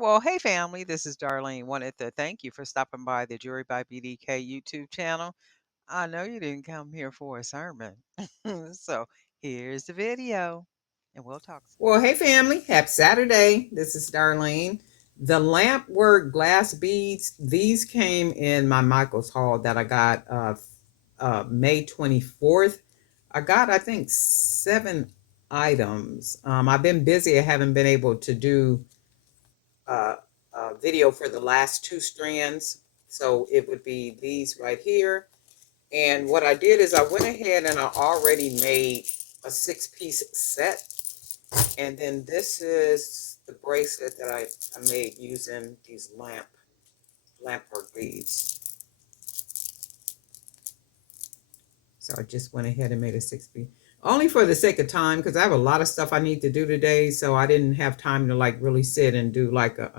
Well, hey family, this is Darlene. Wanted to thank you for stopping by the Jury by BDK YouTube channel. I know you didn't come here for a sermon. So here's the video and we'll talk some Well, more. hey family, happy Saturday. This is Darlene. The lamp work glass beads, these came in my Michael's haul that I got May 24th. I got, I think, 7 items. I've been busy. I haven't been able to do uh, a video for the last 2 strands. So it would be these right here. And what I did is I went ahead and I already made a 6-piece set. And then this is the bracelet that I made using these lamp work beads. So I just went ahead and made a 6-piece. Only for the sake of time, because I have a lot of stuff I need to do today. So I didn't have time to like really sit and do like a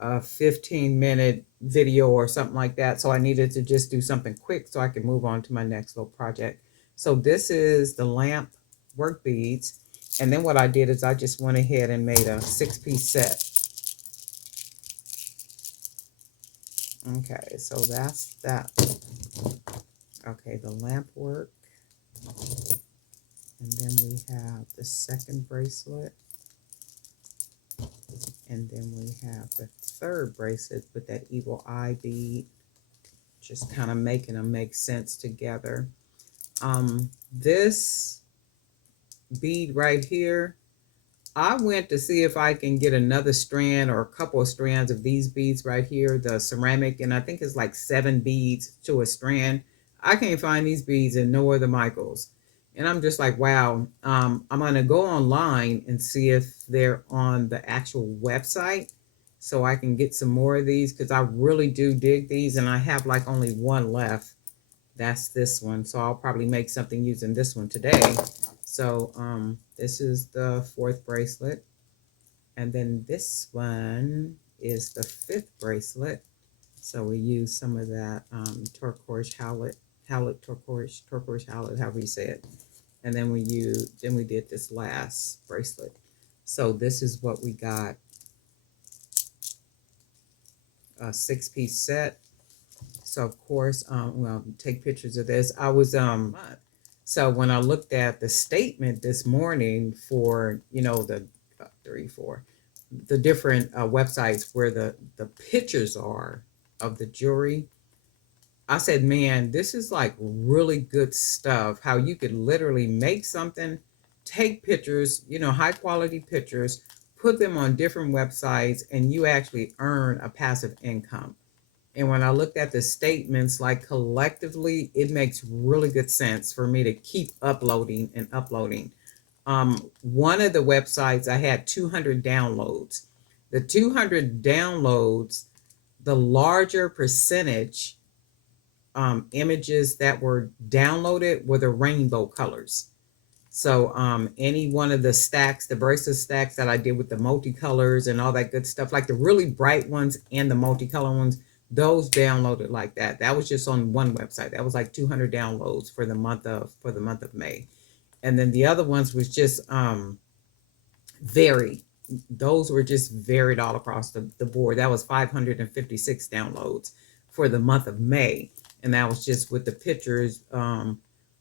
15-minute video or something like that. So I needed to just do something quick so I can move on to my next little project. So this is the lamp work beads. And then what I did is I just went ahead and made a 6-piece set. Okay, so that's that. Okay, the lamp work. And then we have the second bracelet. And then we have the third bracelet with that evil eye bead. Just kind of making them make sense together. This bead right here, I went to see if I can get another strand or a couple of strands of these beads right here, the ceramic, and I think it's like 7 beads to a strand. I can't find these beads in no other Michaels. And I'm just like, wow. I'm going to go online and see if they're on the actual website so I can get some more of these, because I really do dig these, and I have like only one left. That's this one. So I'll probably make something using this one today. So this is the 4th bracelet. And then this one is the 5th bracelet. So we use some of that turquoise hallett, turquoise hallett, however you say it. And then we did this last bracelet. So this is what we got. A 6-piece set. So of course, well, take pictures of this. I was so when I looked at the statement this morning for the 3, 4, the different websites where the pictures are of the jewelry, I said, man, this is like really good stuff. How you could literally make something, take pictures, high quality pictures, put them on different websites, and you actually earn a passive income. And when I looked at the statements, like collectively, it makes really good sense for me to keep uploading and uploading. One of the websites, I had 200 downloads. The 200 downloads, the larger percentage images that were downloaded were the rainbow colors. So any one of the stacks, the bracelet stacks that I did with the multicolors and all that good stuff, like the really bright ones and the multicolor ones, those downloaded like that. That was just on one website. That was like 200 downloads for the month of May. And then the other ones was just varied. Those were just varied all across the board. That was 556 downloads for the month of May. And that was just with the pictures.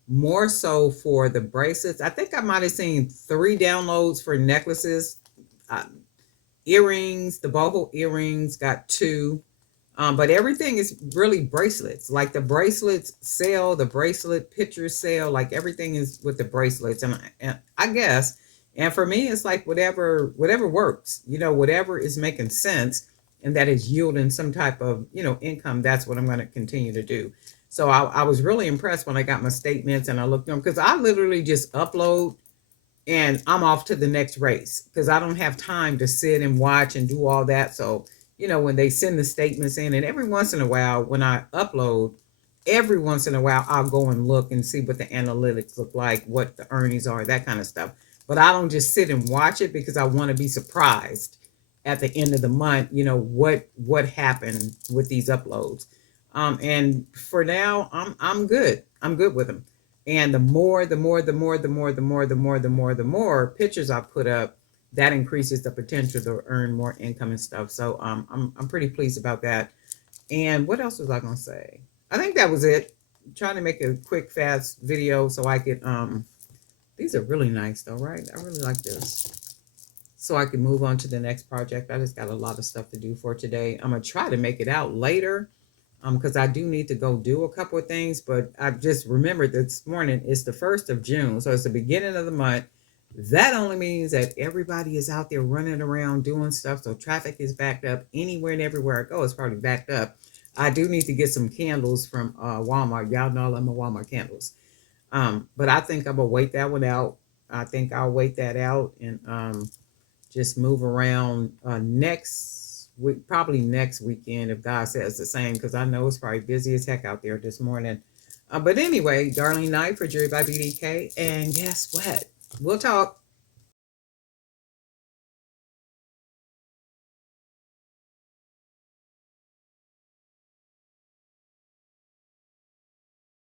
More so for the bracelets. I think I might have seen 3 downloads for necklaces. Uh, Earrings, the boho earrings got 2. But everything is really bracelets. Like the bracelets sell, the bracelet pictures sell, like everything is with the bracelets. And I guess, and for me, it's like whatever works, whatever is making sense and that is yielding some type of, income. That's what I'm going to continue to do. So I was really impressed when I got my statements and I looked them, because I literally just upload and I'm off to the next race, because I don't have time to sit and watch and do all that. So, when they send the statements in, and every once in a while, when I upload, every once in a while, I'll go and look and see what the analytics look like, what the earnings are, that kind of stuff. But I don't just sit and watch it, because I want to be surprised at the end of the month, what happened with these uploads. And for now, I'm good. I'm good with them. And the more pictures I put up, that increases the potential to earn more income and stuff. So I'm pretty pleased about that. And what else was I gonna say? I think that was it. Trying to make a quick, fast video so I could these are really nice though, right? I really like this. So I can move on to the next project. I just got a lot of stuff to do for today. I'm gonna try to make it out later, because I do need to go do a couple of things. But I just remembered this morning it's the 1st of June, so it's the beginning of the month. That only means that everybody is out there running around doing stuff. So traffic is backed up anywhere and everywhere I go. It's probably backed up. I do need to get some candles from Walmart. Y'all know I love my Walmart candles. But I think I'm gonna wait that one out. I think I'll wait that out and just move around next week, probably next weekend if God says the same, because I know it's probably busy as heck out there this morning. But anyway, Darlene Knight for Jury by BDK, and guess what? We'll talk.